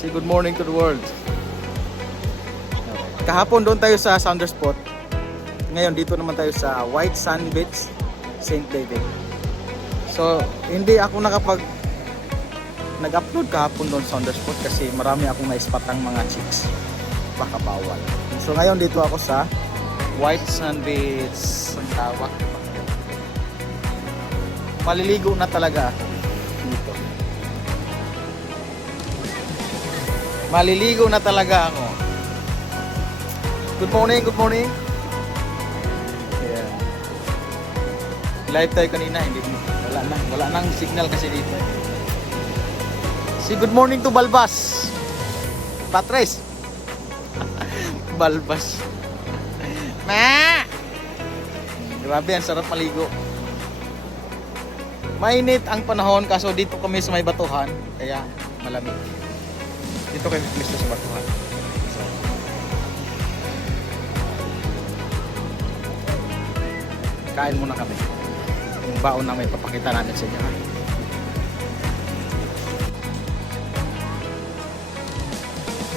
Say good morning to the world. Kahapon doon tayo sa Sounder Spot. Ngayon dito naman tayo sa White Sand Beach, St. David. So hindi ako nag-upload kahapon doon sa Sounder Spot kasi marami akong naispatang mga chicks. Baka bawal. So ngayon dito ako sa White Sand Beach. Ang tawag. Maliligo na talaga ako dito. Maliligo na talaga ako. Good morning, good morning. Yeah. Live tayo kanina, hindi wala nang signal kasi dito. Si good morning to Balbas. Patres. Balbas. Ma! Grabe, ang sarap maligo. Mainit ang panahon kaso dito kami sa may batuhan, kaya malamig. Dito kami mismo sa batuhan. So, kain muna kami. Yung baon na may papakita natin sa inyo.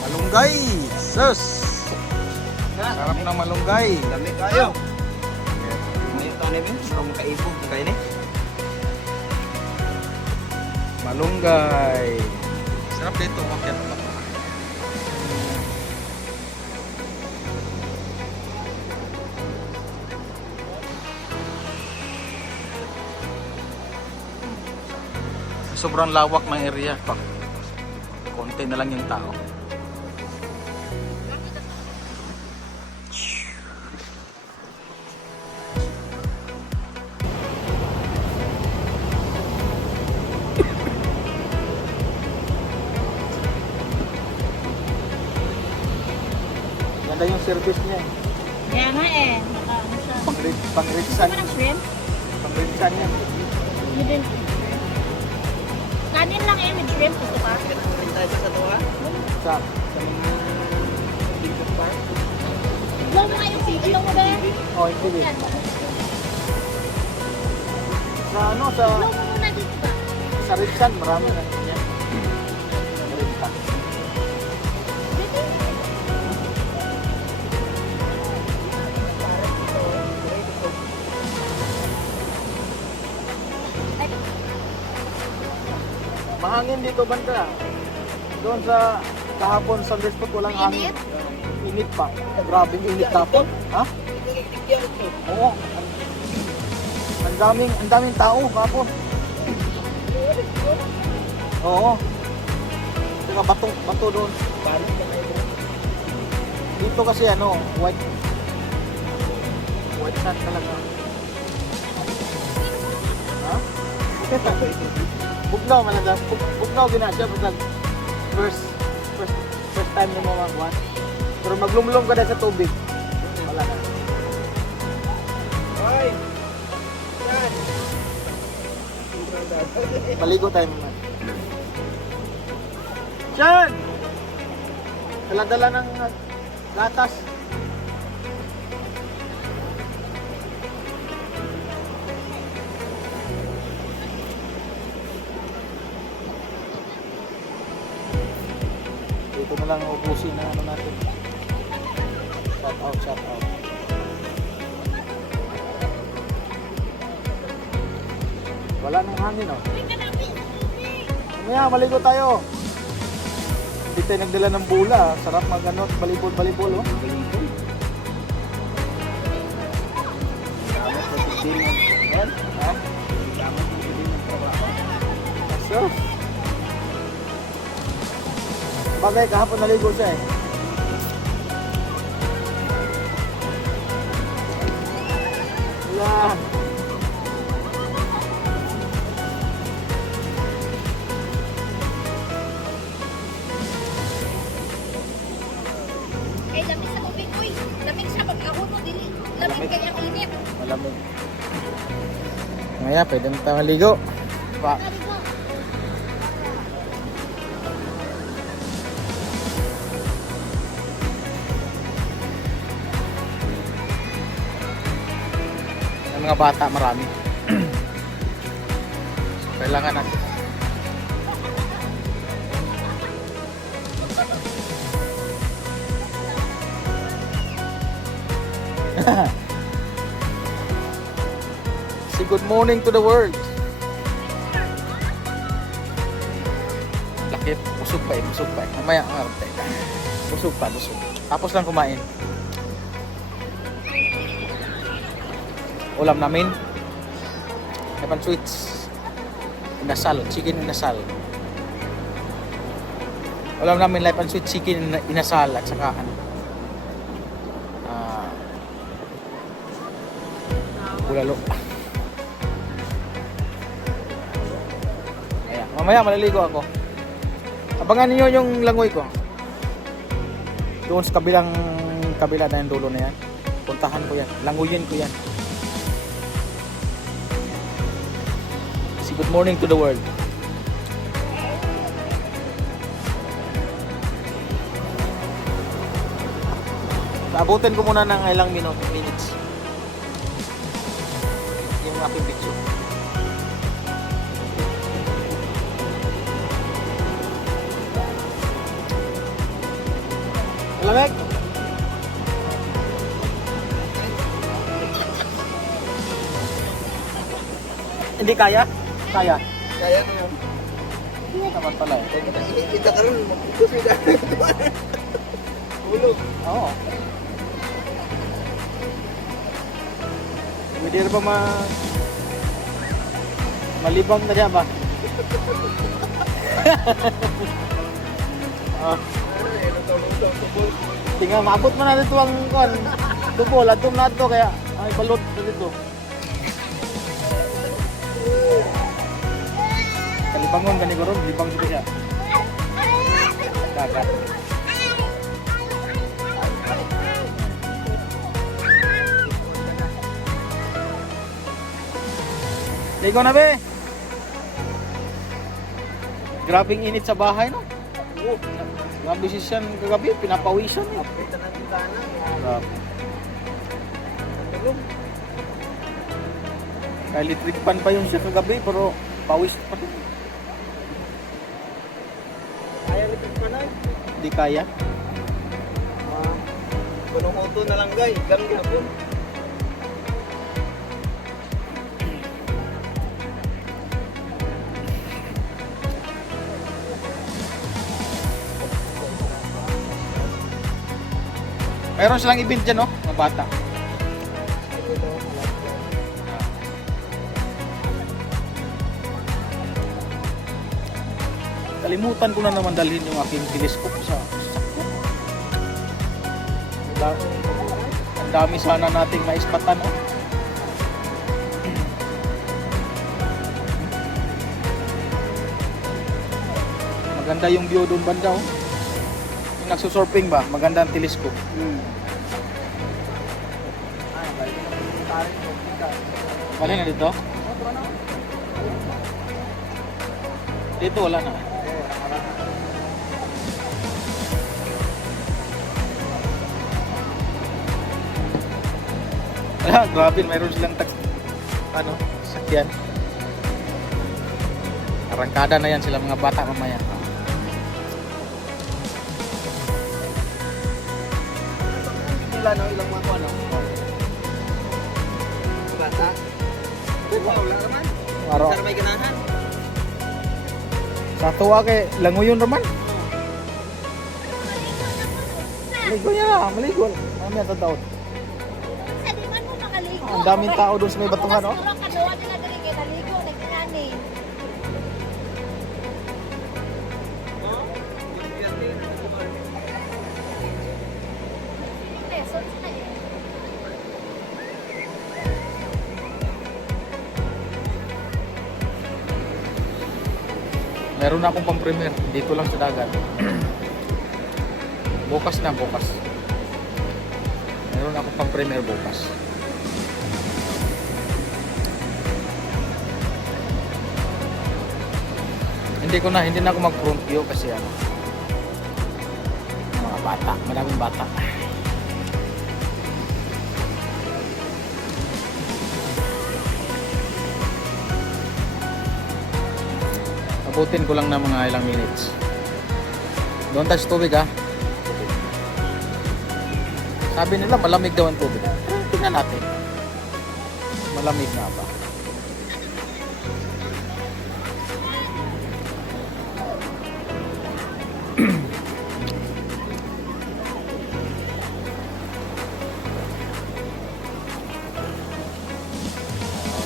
Malunggay! Sus! Sarap ng malunggay. Dami kayo. Ngayon taon na yun, sarap makaipog na kayo ni. Malunggay. Sarap dito. Makyat pa. Sobrang lawak ng area. Konti na lang yung tao. Ganda yung service niya. Kaya nga eh. Ano siya? Pang-ritsan. Ano ng shrimp? Pang-ritsan yan. You didn't eat shrimp? Kanin lang eh, with shrimp. Gusto pa? Kinakulit tayo sa tuwa. Sa Bingkok Park. Ilaw mo nga yung ilaw mo ba? oh, hindi. Yan. Sa ano, sa Ilaw mo muna dito ba? sa ritsan, marami na yan. Sa ritsan. Dito. Ay, Mahangin dito banda. Doon sa kahapon sa Spot walang hangin. Init? Init pa. Grabe init tapon. Ha? Oo. Ang daming tao kahapon. Oo. Saka bato doon. Dito kasi ano, white sand talaga. Ha? Bugnaw man lang. Bugnaw ginasya basta first time mo magwan. Pero maglumlum ka na sa tubig. Wala na. Hoy! Yan! Paligo tayo naman. Diyan! Dala-dala ng gatas. Dito na lang ubusin na ano natin. Shout out, shout out. Wala nang hangin oh. Mamaya, maligo tayo. Hindi tayo nagdala ng bula. Sarap mag ano, balibol oh. Yan, ha? So, bagay kahapon naligo siya eh. Wala. ay, lamig sa tubig. Uy, lamig siya. Pag-ahon mo, dili. Lamig kaya init. Malamig. Ngayon, pwede na tayo maligo. Pa. Sabi ko, Yung mga bata marami. Kailangan natin. Say good morning to the world. Lakip, busog pa eh, busog pa eh. Mamaya, busog pa, busog. Tapos lang kumain. Ulam namin, Evan sweets, inasal, chicken inasal. Ulam namin, life and sweet chicken inasal at saka ano, bulalo. Kaya, mamaya maliligo ako. Abangan niyo yung langoy ko. Doon sa kabila na yung dulo na yan. Puntahan ko yan. Languyin ko yan. Say good morning to the world. Abutin ko muna ng ilang minutes yung aking video. Lamig? Hindi kaya? Kaya? Kaya ko yun. Hindi naman pala eh. Kita ka rin, maputos yung dahil. Ulog. Oo. Pwede rin ba malibang na dyan ba? Tingnan, maabot mo na dito ang dubol. Atom na ito kaya ay balot na dito. Kalibangon ka ni Goron, libang dito siya. Dagat. Ligo na be. Grabing init sa bahay no. Grabe siya kagabi, pinapawisan eh. Kita na yung kana. Grabe. Electric fan pa yun siya kagabi pero pawis pa rin. Kaya lipat pa na. Hindi kaya. Punong auto na lang guys. Ganun gapon. Mayroon silang event dyan no, mga bata. Kalimutan ko na naman dalhin yung aking telescope sa ang dami sana nating maispatan no? Maganda yung view doon banda oh. Yung nagsusurfing ba, maganda ang telescope. Balik na dito? Dito wala na. Grabe, mayroon silang sakyan. Arangkada na yan sila mga bata mamaya. Wala na ilang mga ano. Bata. Wala naman. Araw. Saan may ganahan? Sa tuwa kay languyon raman. Maligo niya, maligo. Mamaya tataon. Sabi man mo makaligo. Ang daming tao doon sa may batuhan, oh. Siguro kaduwa nila dali kay naligo, nagtinani. Lessons na eh. Meron na akong pang-premier dito lang sa dagat. Bukas na, bukas. Meron akong pang-premier bukas. Hindi na ako mag-front view kasi ano, mga bata, maraming bata. Abutin ko lang ng mga ilang minutes. Don't touch tubig ha. Sabi nila malamig daw ang tubig. Tingnan natin. Malamig nga ba?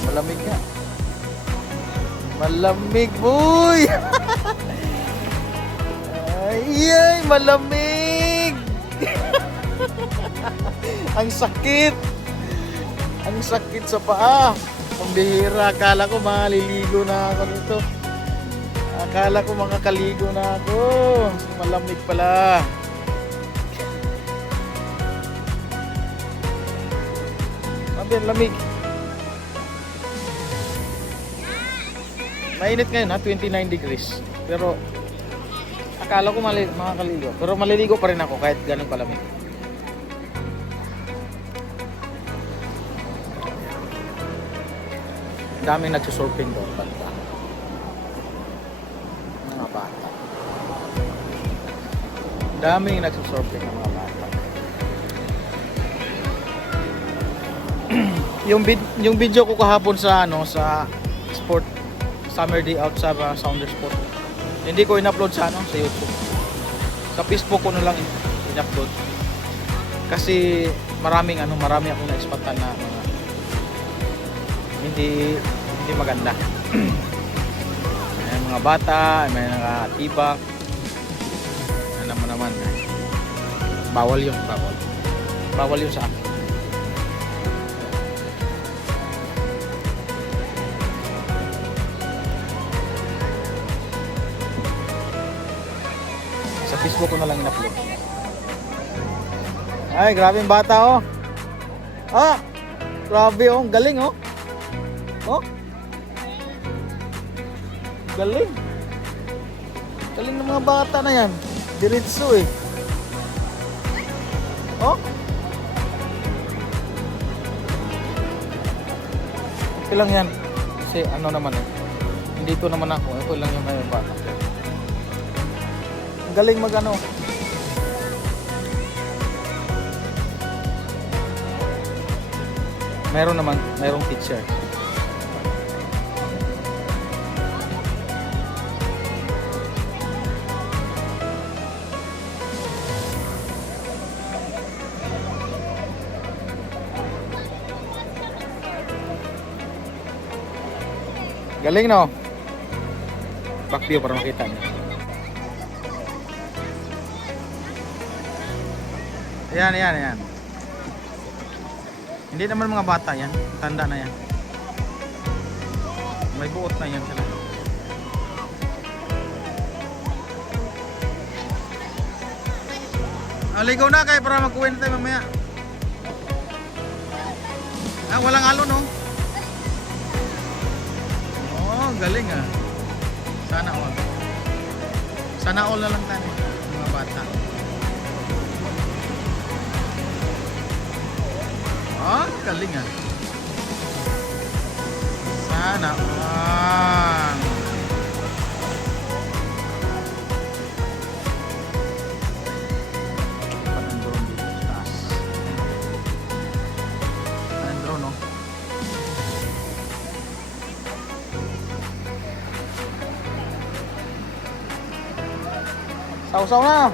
Malamig nga. Malamig, boy! Ay, malamig! Ang sakit! Ang sakit sa paa. Pambihira, akala ko maliligo na ako nito. Akala ko makakaligo na ako. Malamig pala. Ang lamig. Mainit ngayon ha, 29 degrees. Pero akala ko makakaligo. Pero maliligo pa rin ako kahit ganun kalamig. Daming nagsusurfing doon, banda. Mga bata. Daming nagsusurfing ng mga bata. yung video ko kahapon sa sa sport summer day out sa Sounder Sport. Hindi ko in-upload sa sa YouTube. Sa Facebook ko na lang in-upload. Kasi marami akong na-expatan na mga hindi maganda. May mga bata, may nakatibak. Ano naman. Bawal yun sa akin. Sa Facebook ko na lang in-upload. Ay, grabe yung bata, oh. Ah! Grabe, oh. Galing, oh. Oh? Galing. Galing ng mga bata na yan. Diretso, eh. Oh? Okay lang yan. Kasi ano naman, eh. Hindi ito naman ako. Okay lang yung ngayon bata. Galing magano. Mayroong teacher. Galing, no? Back view para makita niyo. Ayan. Hindi naman mga bata yan. Tanda na yan. May buot na yan sila. Ligaw na kayo para magkuha na tayo mamaya. Walang alon, no? Oh, galing ah. Sana all. Sana all na lang tayo mga bata. Oh, galing ah. Sana all. No? Sausaw na.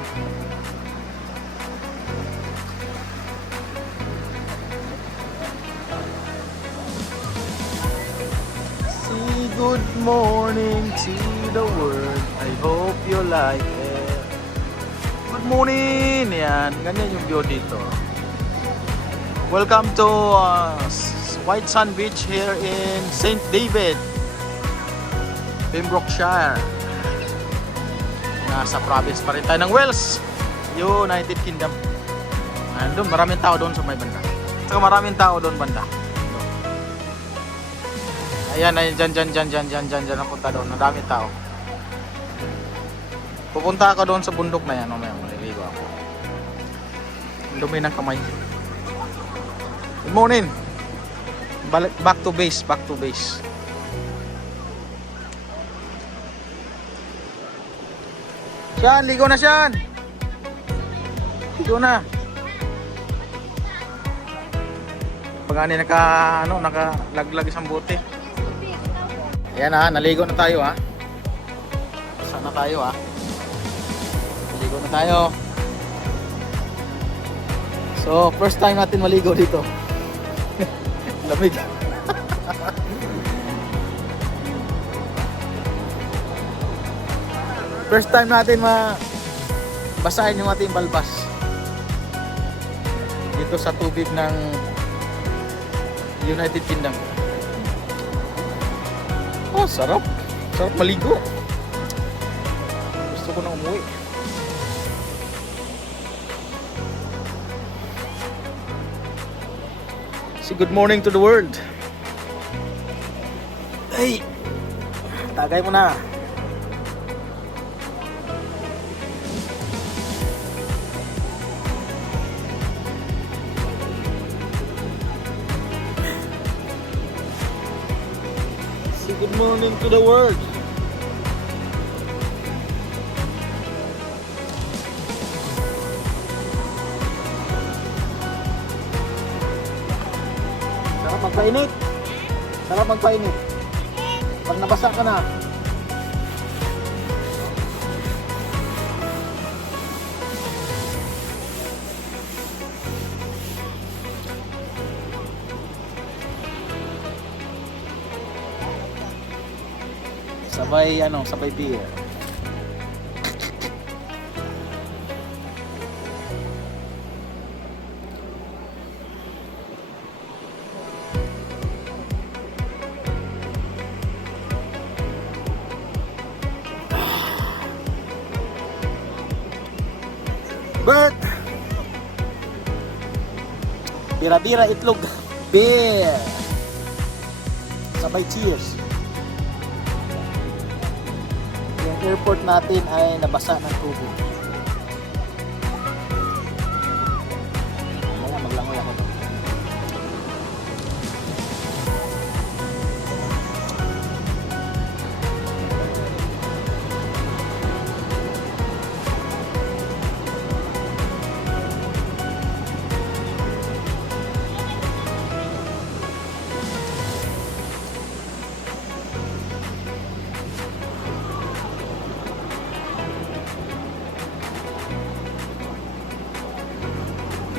Say good morning to the world. I hope you like it. Good morning. Yan, ganyan yung view dito. Welcome to White Sand Beach here in St. David, Pembrokeshire. Nasa province pa rin tayo ng Wales, United Kingdom. Doon, maraming tao doon sa may banda. Saka maraming tao doon banda. Ayan, dyan napunta doon. Maraming tao. Pupunta ako doon sa bundok na yan. Mamaya, maliligo ako. Dumi ng kamay. Good morning. Back to base. Siyan, ligo na siyan. Ligo na. Pagani nakalaglag isang bote. Ayan ha, naligo na tayo ha. Saan na tayo ha? Naligo na tayo. So, first time natin maligo dito. Lamig. First time natin basahin yung ating balbas dito sa tubig ng United Kingdom. Oh, sarap. Sarap maligo. Gusto ko na umuwi. Say good morning to the world. Hey, tagay mo na. Say good morning to the world. Sarap magpainit. Sarap magpainit. Pag nabasa ka na. Sabay beer. Bert! Bira-bira itlog. Beer! Sabay cheers. Yung airport natin ay nabasa ng tubig. Maglangoy ako doon.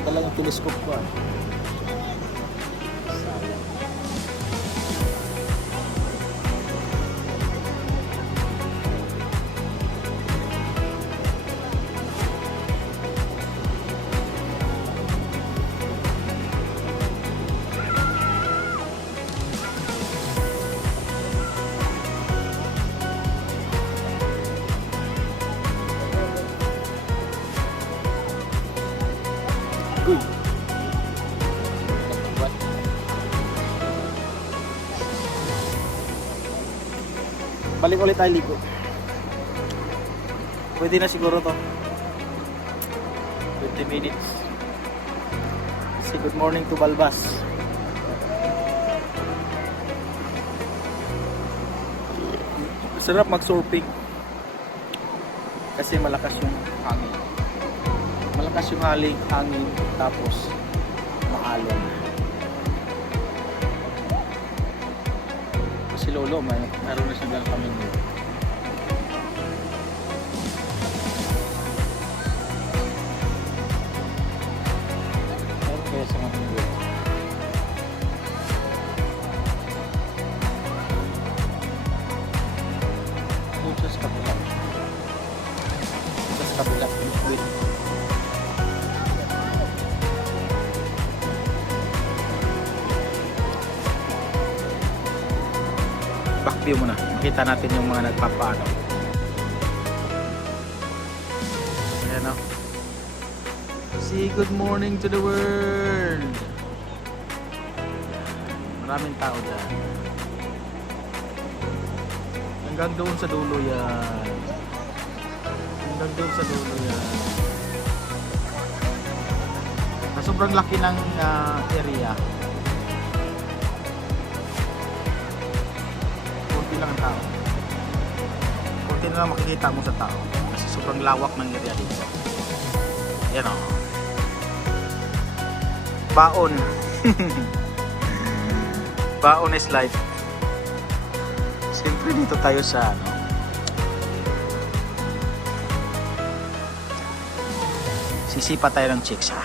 Dala yung telescope ko. Uy. Balik ulit tayo ligo. Pwede na siguro to. 20 minutes. Say good morning to Balbas. Sarap mag-surfing. Kasi malakas yung hangin. Malakas yung hangin, tapos maalon. Kasi lolo, meron na siyang kami dito. Meron kaya sa mga dito. Doon sa kabila. Sa kabila. Wait. Back view muna. Makita natin yung mga nagpapaano. Ayan o. Say good morning to the world. Maraming tao dyan. Hanggang doon sa dulo yan. Hanggang doon sa dulo yan. Na sobrang laki ng area. Kunti lang ang tao. Kunti na lang makikita mo sa tao. Kasi sobrang lawak ng area dito. Yan o. Baon. Iba honest life. Siyempre dito tayo sa ano. Sisipa tayo ng chicks ha.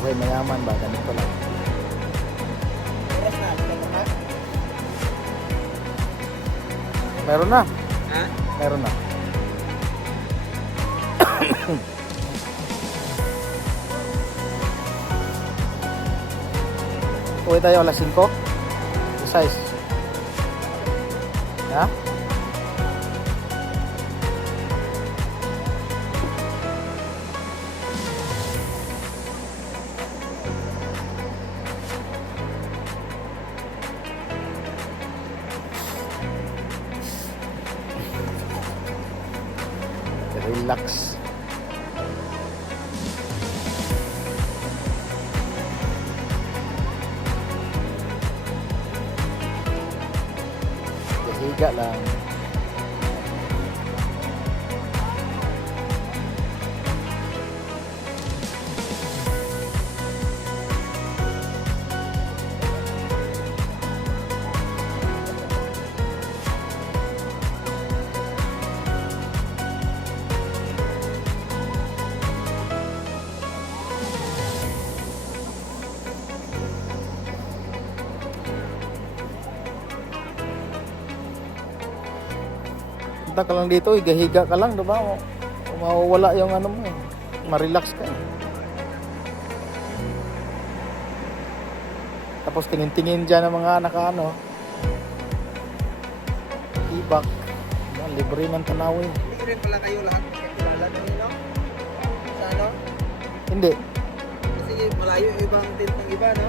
Buhay mayaman ba? Ganito lang. Oras na, ito na. Meron na. Ha? Meron na. Uwi tayo alas 5. Size. Ha? Relax. Higa lang. Punta ka lang dito, higa-higa ka lang, diba? Mawawala yung ano mo, ma-relax ka. Tapos tingin-tingin dyan ng mga naka-ano, ibak, libre ng tanawin. Hindi rin pala kayo lahat kakilala na no? Sa ano? Hindi. Kasi malayo yung ibang tent ng iba, no?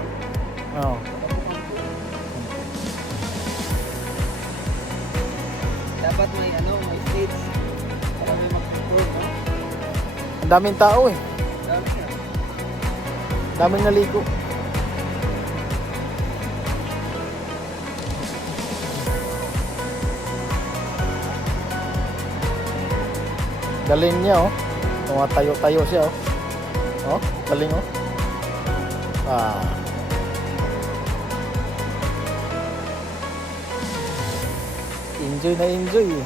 Oo. Dapat may ano, may stage para may mag-tour, no? Ang daming tao eh. Dami na. Daming naligo. Galing niya oh. Tumatayo-tayo siya oh. Oh, galing oh. Ah. Enjoy na enjoy eh.